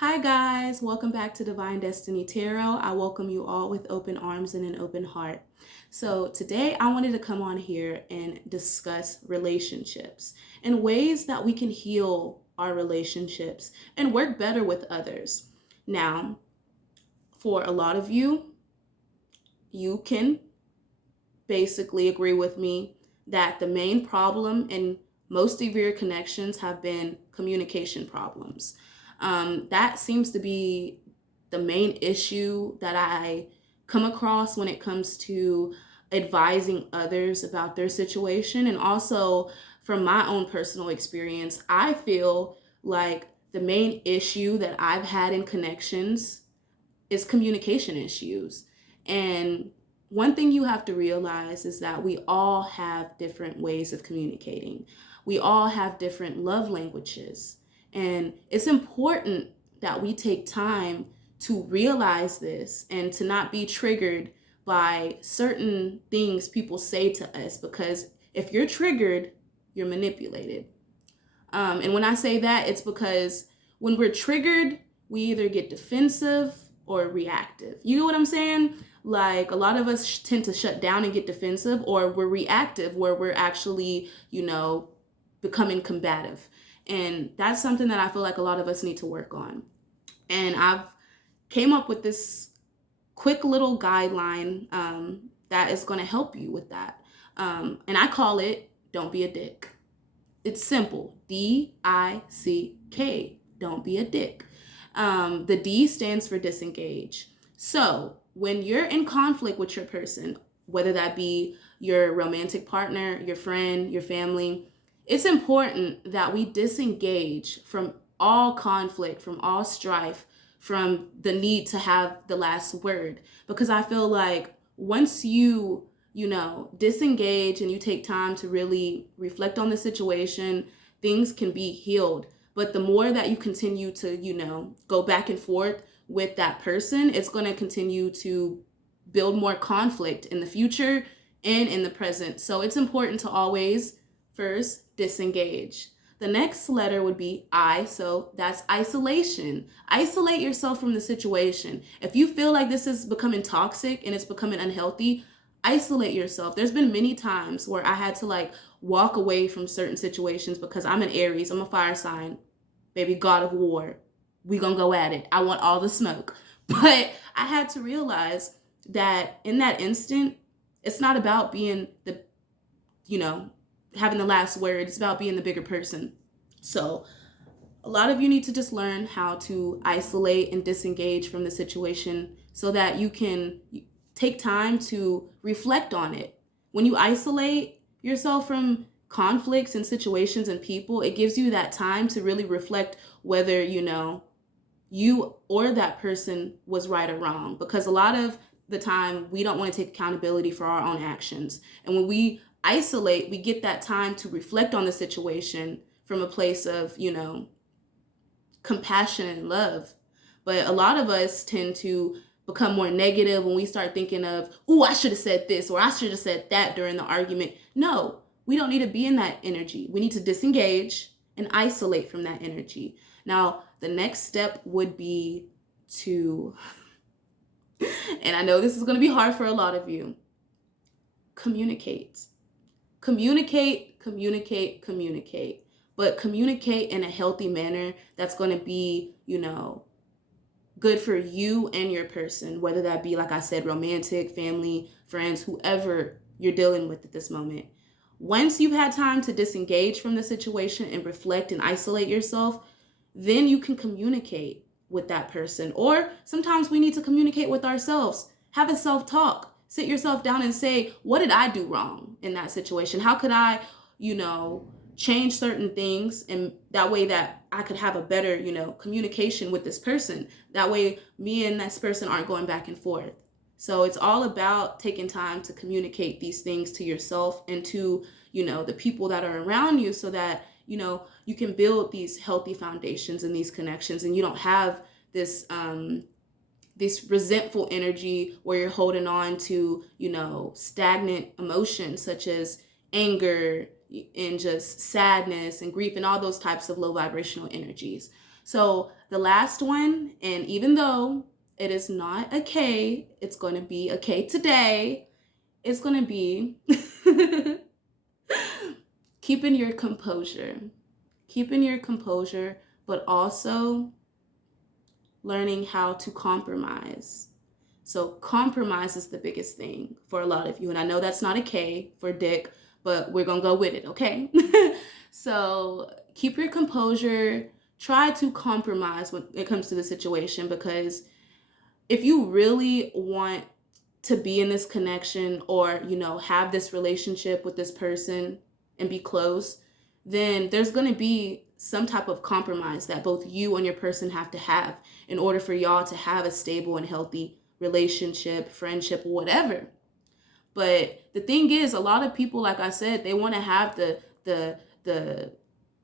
Hi, guys. Welcome back to Divine Destiny Tarot. I welcome you all with open arms and an open heart. So, today I wanted to come on here and discuss relationships and ways that we can heal our relationships and work better with others. Now, for a lot of you, you can basically agree with me that the main problem in most of your connections have been communication problems. That seems to be the main issue that I come across when it comes to advising others about their situation. And also, from my own personal experience, I feel like the main issue that I've had in connections is communication issues. And one thing you have to realize is that we all have different ways of communicating. We all have different love languages. And it's important that we take time to realize this and to not be triggered by certain things people say to us, because if you're triggered, you're manipulated. And when I say that, it's because when we're triggered, we either get defensive or reactive. You know what I'm saying? Like a lot of us tend to shut down and get defensive, or we're reactive where we're actually, becoming combative. And that's something that I feel like a lot of us need to work on. And I've came up with this quick little guideline that is going to help you with that. And I call it Don't Be a Dick. It's simple. DICK. Don't be a dick. The D stands for disengage. So when you're in conflict with your person, whether that be your romantic partner, your friend, your family, it's important that we disengage from all conflict, from all strife, from the need to have the last word. Because I feel like once you disengage and you take time to really reflect on the situation, things can be healed. But the more that you continue to, go back and forth with that person, it's going to continue to build more conflict in the future and in the present. So it's important to always first disengage. The next letter would be I, so that's isolation. Isolate yourself from the situation. If you feel like this is becoming toxic and it's becoming unhealthy, isolate yourself. There's been many times where I had to walk away from certain situations because I'm an Aries, I'm a fire sign, baby, god of war. We gonna go at it. I want all the smoke. But I had to realize that in that instant, it's not about being you know, having the last word. It's about being the bigger person. So a lot of you need to just learn how to isolate and disengage from the situation so that you can take time to reflect on it. When you isolate yourself from conflicts and situations and people, it gives you that time to really reflect whether, you or that person was right or wrong. Because a lot of the time, we don't want to take accountability for our own actions. And when we isolate, we get that time to reflect on the situation from a place of, compassion and love. But a lot of us tend to become more negative when we start thinking of, oh, I should have said this or I should have said that during the argument. No, we don't need to be in that energy. We need to disengage and isolate from that energy. Now, the next step would be to, and I know this is going to be hard for a lot of you, communicate. Communicate, communicate, communicate. But communicate in a healthy manner that's going to be, good for you and your person, whether that be, like I said, romantic, family, friends, whoever you're dealing with at this moment. Once you've had time to disengage from the situation and reflect and isolate yourself, then you can communicate with that person. Or sometimes we need to communicate with ourselves. Have a self-talk. Sit yourself down and say, what did I do wrong in that situation? How could I, change certain things, and that way that I could have a better, communication with this person. That way me and this person aren't going back and forth. So it's all about taking time to communicate these things to yourself and to, the people that are around you, so that, you can build these healthy foundations and these connections, and you don't have this resentful energy where you're holding on to, stagnant emotions such as anger and just sadness and grief and all those types of low vibrational energies. So the last one, and even though it is not a K, it's going to be a K today. It's going to be keeping your composure. Keeping your composure, but also learning how to compromise. So compromise is the biggest thing for a lot of you. And I know that's not a K for Dick, but we're going to go with it, okay? So keep your composure. Try to compromise when it comes to the situation, because if you really want to be in this connection or, have this relationship with this person and be close, then there's going to be some type of compromise that both you and your person have to have in order for y'all to have a stable and healthy relationship, friendship, whatever. But the thing is, a lot of people, like I said, they want to have the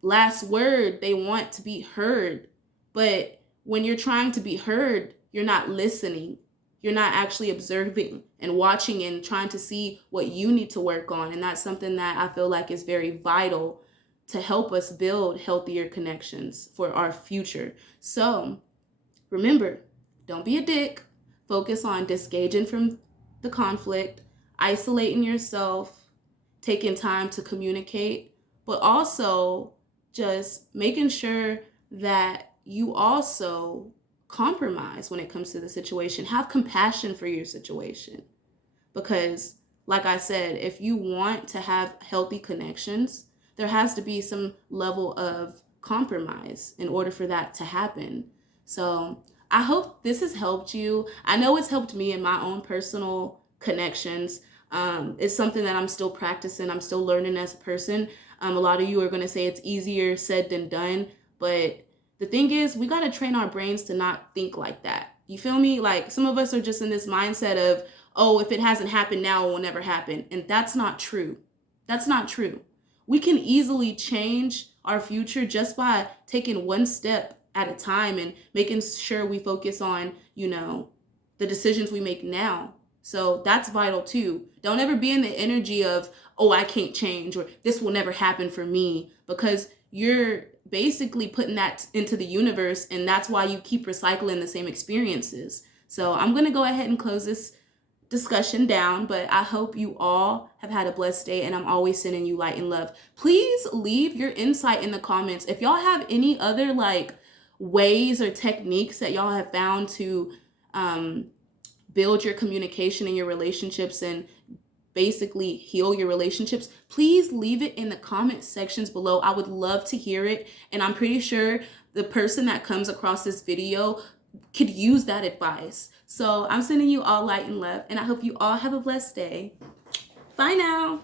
last word. They want to be heard. But when you're trying to be heard, you're not listening. You're not actually observing and watching and trying to see what you need to work on. And that's something that I feel like is very vital to help us build healthier connections for our future. So remember, don't be a dick. Focus on disengaging from the conflict, isolating yourself, taking time to communicate, but also just making sure that you also compromise when it comes to the situation. Have compassion for your situation. Because, like I said, if you want to have healthy connections, there has to be some level of compromise in order for that to happen. So I hope this has helped you. I know it's helped me in my own personal connections. It's something that I'm still practicing. I'm still learning as a person. A lot of you are going to say it's easier said than done. But the thing is, we got to train our brains to not think like that. You feel me? Like, some of us are just in this mindset of, oh, if it hasn't happened now, it will never happen. And that's not true. That's not true. We can easily change our future just by taking one step at a time and making sure we focus on, the decisions we make now. So that's vital too. Don't ever be in the energy of, oh, I can't change, or this will never happen for me, because you're basically putting that into the universe, and that's why you keep recycling the same experiences. So I'm going to go ahead and close this discussion down, but I hope you all have had a blessed day, and I'm always sending you light and love. Please leave your insight in the comments. If y'all have any other ways or techniques that y'all have found to build your communication in your relationships and basically heal your relationships, please leave it in the comment sections below. I would love to hear it, and I'm pretty sure the person that comes across this video could use that advice. So I'm sending you all light and love, and I hope you all have a blessed day. Bye now.